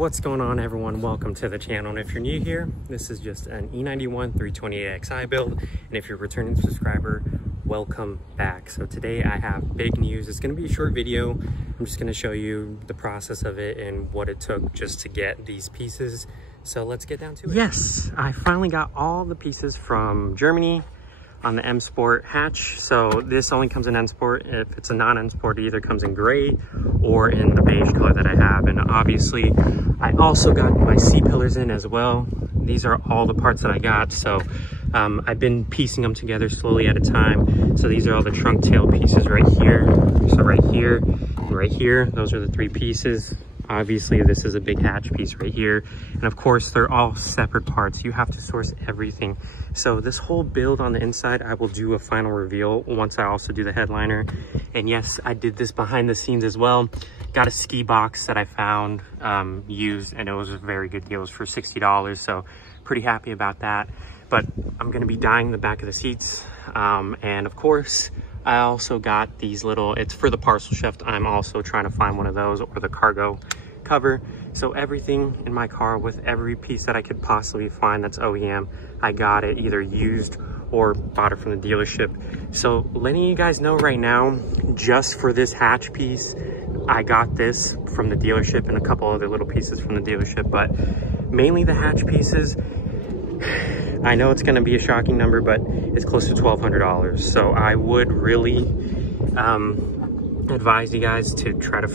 What's going on, everyone? Welcome to the channel, and if you're new here, this is just an E91 328xi build, and if you're a returning subscriber, welcome back. So today I have big news. It's going to be a short video. I'm just going to show you the process of it and what it took just to get these pieces. So let's get down to it. Yes, I finally got all the pieces from Germany on the M Sport hatch. So this only comes in M Sport. If it's a non-M Sport, it either comes in gray or in the beige color that I have. And obviously I also got my C-pillars in as well. These are all the parts that I got. So I've been piecing them together slowly at a time. So these are all the trunk tail pieces right here. So right here and right here, those are the three pieces. Obviously, this is a big hatch piece right here. And of course, they're all separate parts. You have to source everything. So this whole build on the inside, I will do a final reveal once I also do the headliner. And yes, I did this behind the scenes as well. Got a ski box that I found used, and it was a very good deal. It was for $60, so pretty happy about that. But I'm gonna be dyeing the back of the seats. And of course, I also got these little, it's for the parcel chef. I'm also trying to find one of those, or the cargo cover. So everything in my car, with every piece that I could possibly find that's OEM, I got it either used or bought it from the dealership. So letting you guys know right now, just for this hatch piece, I got this from the dealership and a couple other little pieces from the dealership, but mainly the hatch pieces. I know it's going to be a shocking number, but it's close to $1,200. So I would really advise you guys to try to,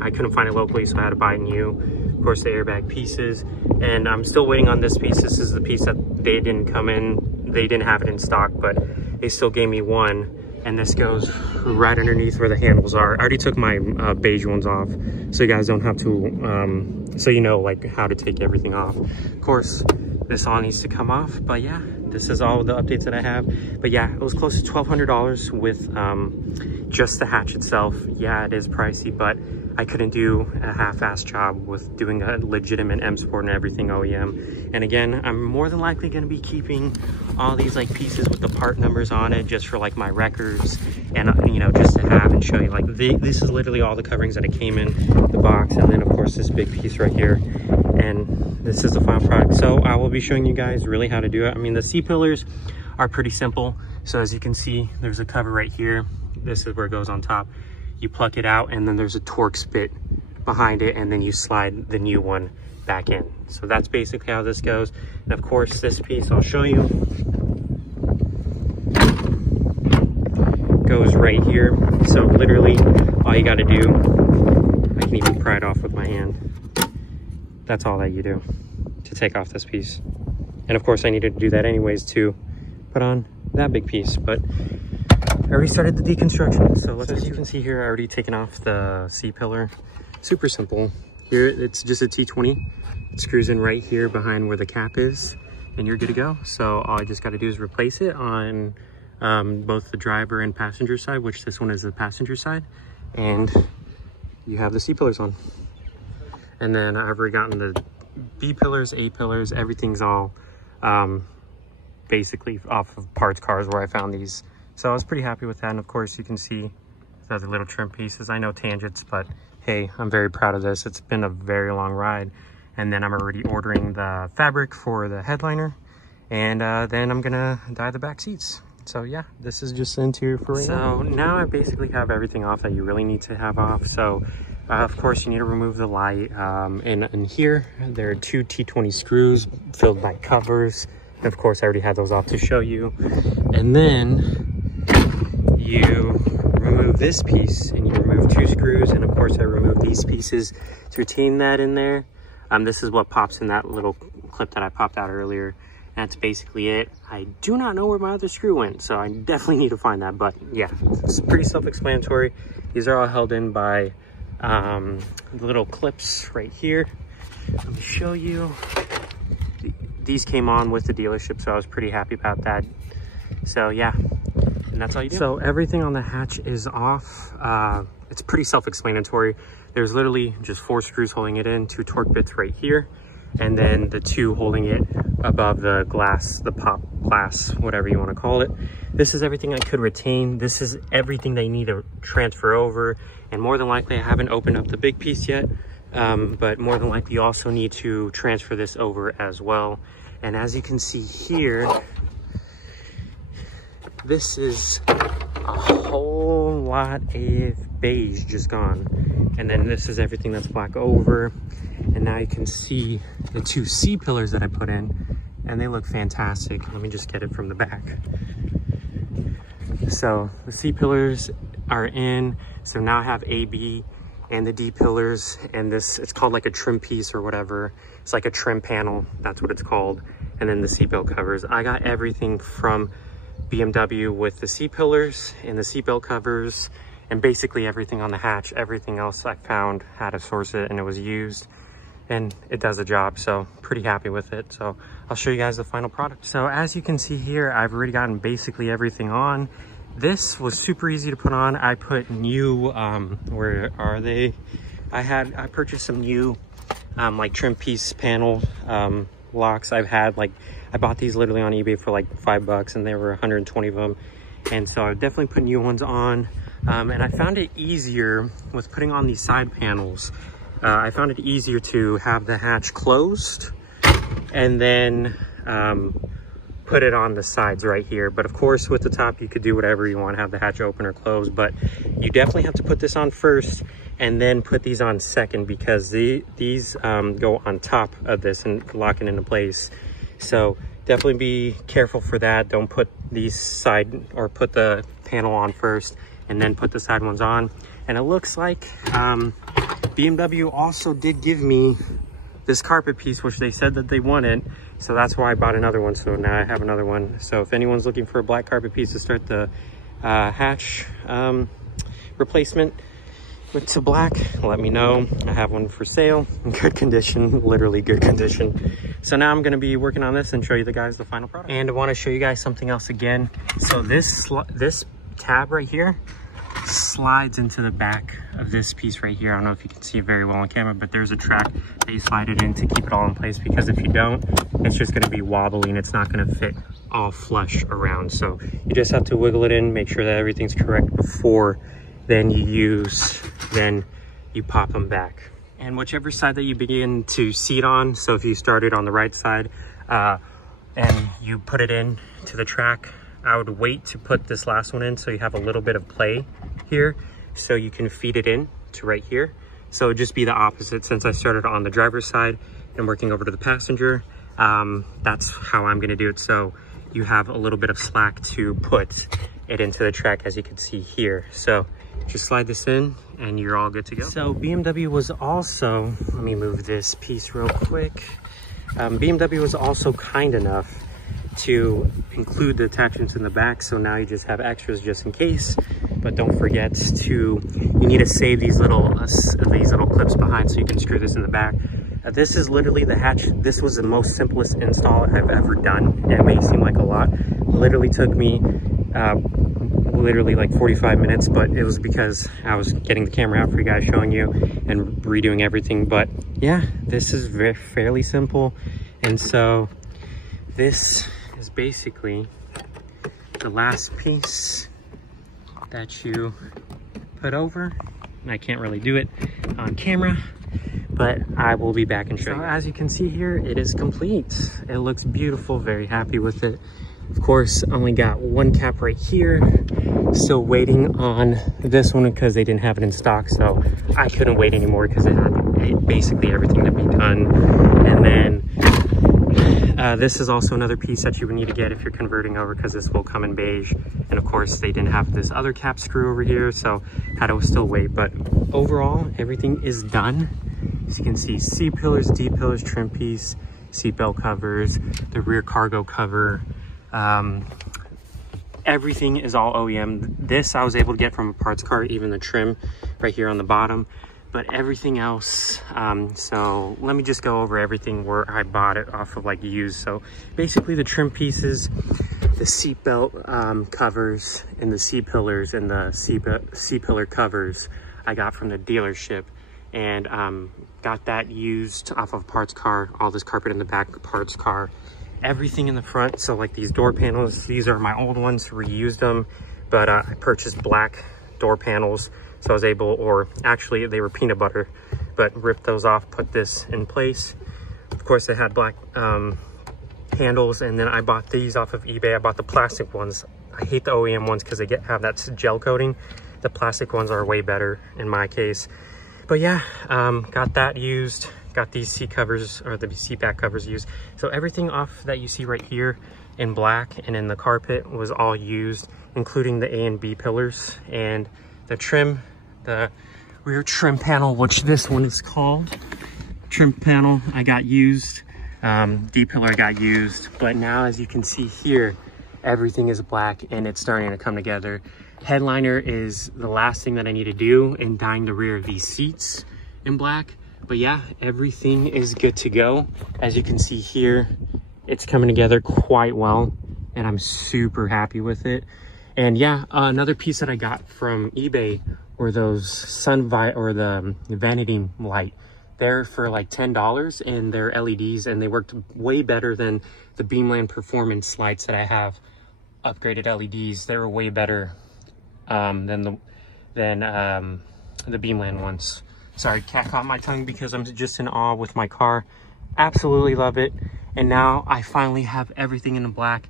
I couldn't find it locally, so I had to buy it new. Of course, the airbag pieces, and I'm still waiting on this piece. This is the piece that they didn't come in. They didn't have it in stock, but they still gave me one. And this goes right underneath where the handles are. I already took my beige ones off, so you guys don't have to, so you know like how to take everything off. Of course, this all needs to come off, but yeah, this is all the updates that I have. But yeah, it was close to $1,200 with just the hatch itself. Yeah, it is pricey, but I couldn't do a half-assed job with doing a legitimate M Sport and everything OEM. And again, I'm more than likely going to be keeping all these like pieces with the part numbers on it just for like my records, and you know, just to have and show you like this is literally all the coverings that it came in the box. And then of course this big piece right here, and this is the final product. So I will be showing you guys really how to do it. The C-pillars are pretty simple. So as you can see, there's a cover right here. This is where it goes on top. You pluck it out, and then there's a torque spit behind it, and then you slide the new one back in. So that's basically how this goes. And of course, this piece I'll show you goes right here. So literally all you got to do, I can even pry it off with my hand. That's all that you do to take off this piece. And of course I needed to do that anyways to put on that big piece, but I already started the deconstruction. So as you can see here, I already taken off the C-pillar. Super simple. Here, it's just a T20. It screws in right here behind where the cap is, and you're good to go. So all I just got to do is replace it on both the driver and passenger side, which this one is the passenger side, and you have the C-pillars on. And then I've already gotten the B pillars, A pillars, everything's all basically off of parts cars where I found these. So I was pretty happy with that. And of course you can see the other little trim pieces. I know tangents, but hey, I'm very proud of this. It's been a very long ride. And then I'm already ordering the fabric for the headliner. And then I'm gonna dye the back seats. So yeah, this is just the interior for right now. So now I basically have everything off that you really need to have off. So of course you need to remove the light. And here, there are two T20 screws filled by covers. And of course I already had those off to show you. And then you remove this piece, and you remove two screws, and of course I remove these pieces to retain that in there. This is what pops in that little clip that I popped out earlier. That's basically it. I do not know where my other screw went, so I definitely need to find that. But yeah, it's pretty self-explanatory. These are all held in by the little clips right here. Let me show you. These came on with the dealership, so I was pretty happy about that. So yeah, and that's all you do. So everything on the hatch is off. It's pretty self-explanatory. There's literally just 4 screws holding it in, 2 torque bits right here, and then the 2 holding it above the glass, the pop glass, whatever you want to call it. This is everything I could retain. This is everything they need to transfer over. And more than likely, I haven't opened up the big piece yet. but more than likely you also need to transfer this over as well. And as you can see here, this is a whole lot of beige just gone. And then this is everything that's black over. And now you can see the two C-pillars that I put in, and they look fantastic. Let me just get it from the back. So the C-pillars are in. So now I have A, B, and the D pillars, and this, it's called like a trim piece or whatever. It's like a trim panel, that's what it's called. And then the seatbelt covers. I got everything from BMW with the C-pillars and the seatbelt covers, and basically everything on the hatch. Everything else I found how to source it, and it was used, and it does the job, so pretty happy with it. So I'll show you guys the final product. So as you can see here, I've already gotten basically everything on. This was super easy to put on. I put new, where are they? I purchased some new like trim piece panel locks. I bought these literally on eBay for like $5, and there were 120 of them. And so I definitely put new ones on. And I found it easier with putting on these side panels. I found it easier to have the hatch closed and then put it on the sides right here. But of course, with the top, you could do whatever you want, have the hatch open or closed, but you definitely have to put this on first and then put these on second, because these go on top of this and lock it into place. So definitely be careful for that. Don't put these side, or put the panel on first and then put the side ones on. And it looks like BMW also did give me this carpet piece, which they said that they wanted. So that's why I bought another one. So now I have another one. So if anyone's looking for a black carpet piece to start the hatch replacement to black, let me know. I have one for sale in good condition, literally good condition. So now I'm going to be working on this and show you guys the final product. And I want to show you guys something else again. So this tab right here slides into the back of this piece right here. I don't know if you can see it very well on camera, but there's a track that you slide it in to keep it all in place, because if you don't, it's just going to be wobbly and it's not going to fit all flush around. So you just have to wiggle it in, make sure that everything's correct before then you pop them back. And whichever side that you begin to seat on, so if you started on the right side and you put it in to the track, I would wait to put this last one in so you have a little bit of play here, so you can feed it in to right here. So it'd just be the opposite. Since I started on the driver's side and working over to the passenger, that's how I'm gonna do it. So you have a little bit of slack to put it into the track, as you can see here. So just slide this in and you're all good to go. So BMW was also, let me move this piece real quick. BMW was also kind enough to include the attachments in the back, so now you just have extras just in case. But don't forget you need to save these little clips behind so you can screw this in the back. This is literally the hatch. This was the most simplest install I've ever done. It may seem like a lot. Literally took me literally like 45 minutes, but it was because I was getting the camera out for you guys, showing you and redoing everything. But yeah, this is fairly simple. And so this is basically the last piece that you put over. And I can't really do it on camera, but I will be back and show you. As you can see here, it is complete. It looks beautiful, very happy with it. Of course, only got one cap right here. Still waiting on this one because they didn't have it in stock, so I couldn't wait anymore because it had basically everything to be done. And then this is also another piece that you would need to get if you're converting over, because this will come in beige. And of course, they didn't have this other cap screw over here, so had to still wait. But overall, everything is done. As you can see, C pillars, D pillars, trim piece, seatbelt covers, the rear cargo cover. Everything is all OEM. This I was able to get from a parts cart, even the trim right here on the bottom, but everything else, so let me just go over everything where I bought it off of like used. So basically the trim pieces, the seatbelt covers, and the C pillars and the C pillar covers I got from the dealership, and got that used off of parts car. All this carpet in the back, parts car. Everything in the front, so like these door panels, these are my old ones, reused them, but I purchased black door panels, so I was able, or actually they were peanut butter but ripped those off, put this in place. Of course, they had black handles, and then I bought these off of eBay. I bought the plastic ones. I hate the OEM ones because they have that gel coating. The plastic ones are way better in my case. But yeah, got that used. Got these seat covers, or the seat back covers used. So everything off that you see right here in black and in the carpet was all used, including the A and B pillars and the trim, the rear trim panel, which this one is called. Trim panel I got used. D pillar got used. But now, as you can see here, everything is black and it's starting to come together. Headliner is the last thing that I need to do, and dyeing the rear of these seats in black. But yeah, everything is good to go. As you can see here, it's coming together quite well, and I'm super happy with it. And yeah, another piece that I got from eBay were those the vanity light. They're for like $10, and they're LEDs, and they worked way better than the Beamland Performance lights that I have. Upgraded LEDs. They were way better than the Beamland ones. Sorry, cat caught my tongue because I'm just in awe with my car. Absolutely love it. And now I finally have everything in the black.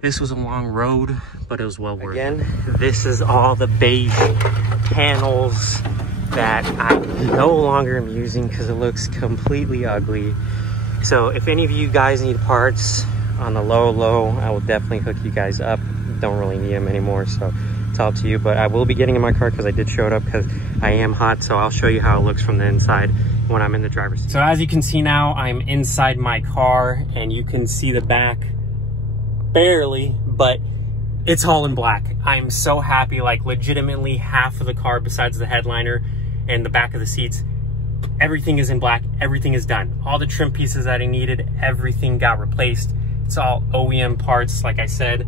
This was a long road, but it was well worth it. Again, this is all the beige panels that I no longer am using because it looks completely ugly. So if any of you guys need parts on the low, I will definitely hook you guys up. Don't really need them anymore, so it's all up to you. But I will be getting in my car because I did show it up because I am hot. So I'll show you how it looks from the inside when I'm in the driver's seat. So as you can see now, I'm inside my car, and you can see the back barely, but it's all in black. I'm so happy. Like, legitimately half of the car besides the headliner and the back of the seats, everything is in black. Everything is done. All the trim pieces that I needed, everything got replaced. It's all OEM parts, like I said,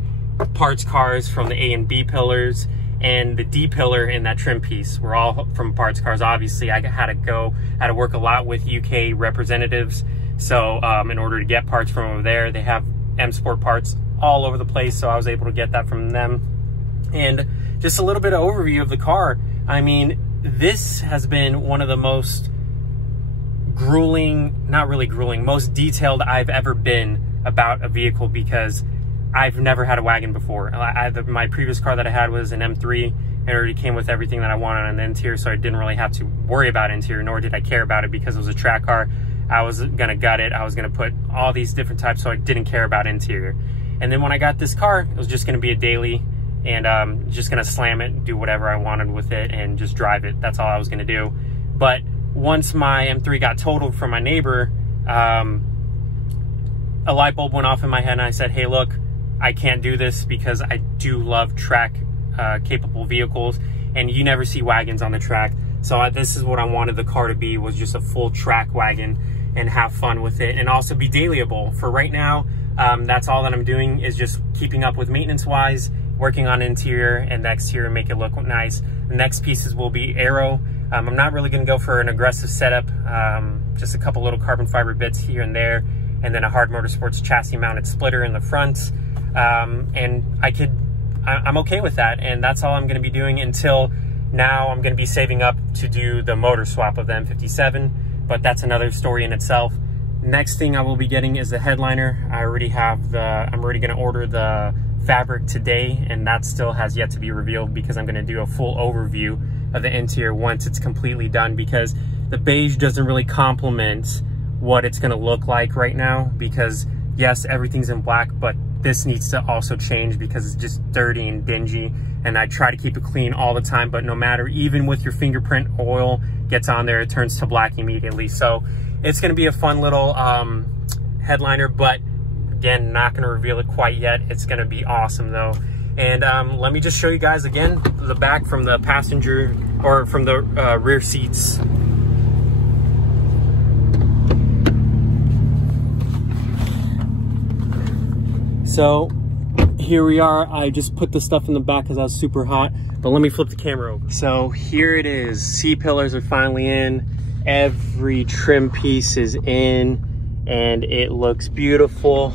parts cars from the A and B pillars, and the D pillar in that trim piece were all from parts cars. Obviously, I had to work a lot with UK representatives. So in order to get parts from over there, they have M Sport parts all over the place. So I was able to get that from them. And just a little bit of overview of the car. I mean, this has been one of the most most detailed I've ever been about a vehicle, because I've never had a wagon before. My previous car that I had was an M3, and it already came with everything that I wanted on the interior, so I didn't really have to worry about interior, nor did I care about it because it was a track car. I was gonna gut it. I was gonna put all these different types, so I didn't care about interior. And then when I got this car, it was just gonna be a daily, and just gonna slam it, do whatever I wanted with it, and just drive it. That's all I was gonna do. But once my M3 got totaled from my neighbor, a light bulb went off in my head, and I said, hey, look, I can't do this because I do love track capable vehicles, and you never see wagons on the track. So this is what I wanted the car to be, was just a full track wagon, and have fun with it, and also be dailyable. For right now, that's all that I'm doing, is just keeping up with maintenance wise, working on interior and the exterior, make it look nice. The next pieces will be aero. I'm not really gonna go for an aggressive setup, just a couple little carbon fiber bits here and there, and then a Hard Motorsports chassis mounted splitter in the front. And I'm okay with that, and that's all I'm gonna be doing until now. I'm gonna be saving up to do the motor swap of the M57, but that's another story in itself. Next thing I will be getting is the headliner. I'm already gonna order the fabric today, and that still has yet to be revealed, because I'm gonna do a full overview of the interior once it's completely done, because the beige doesn't really complement what it's gonna look like right now, because yes, everything's in black, but this needs to also change because it's just dirty and dingy, and I try to keep it clean all the time, but no matter, even with your fingerprint oil gets on there, it turns to black immediately. So it's gonna be a fun little headliner, but again, not gonna reveal it quite yet. It's gonna be awesome though. And let me just show you guys again the back from the passenger, or from the rear seats. So here we are. I just put the stuff in the back because I was super hot, but let me flip the camera over. So here it is. C-pillars are finally in. Every trim piece is in, and it looks beautiful.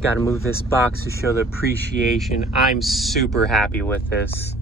Got to move this box to show the appreciation. I'm super happy with this.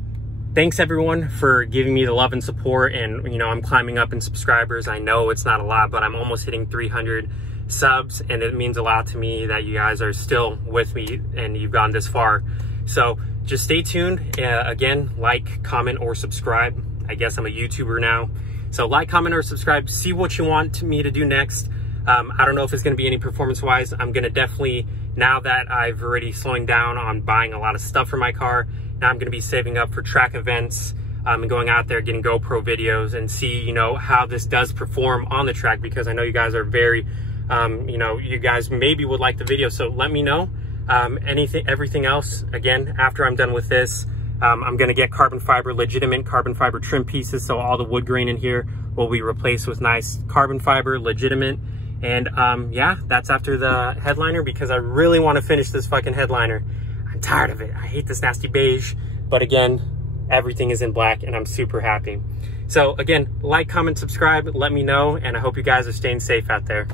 thanks everyone for giving me the love and support. And you know, I'm climbing up in subscribers. I know it's not a lot, but I'm almost hitting 300 subs, and it means a lot to me that you guys are still with me and you've gone this far. So just stay tuned. Again, like, comment, or subscribe. I guess I'm a YouTuber now. So like, comment, or subscribe. See what you want me to do next. I don't know if it's going to be any performance-wise. I'm going to definitely, now that I've already slowing down on buying a lot of stuff for my car, now I'm going to be saving up for track events and going out there, getting GoPro videos, and see, you know, how this does perform on the track, because I know you guys are very, you know, you guys maybe would like the video. So let me know. Everything else, again, after I'm done with this, I'm going to get carbon fiber, legitimate carbon fiber trim pieces. So all the wood grain in here will be replaced with nice carbon fiber, legitimate. And yeah, that's after the headliner, because I really want to finish this fucking headliner. I'm tired of it. I hate this nasty beige, but again, everything is in black and I'm super happy. So again, like, comment, subscribe, let me know, and I hope you guys are staying safe out there.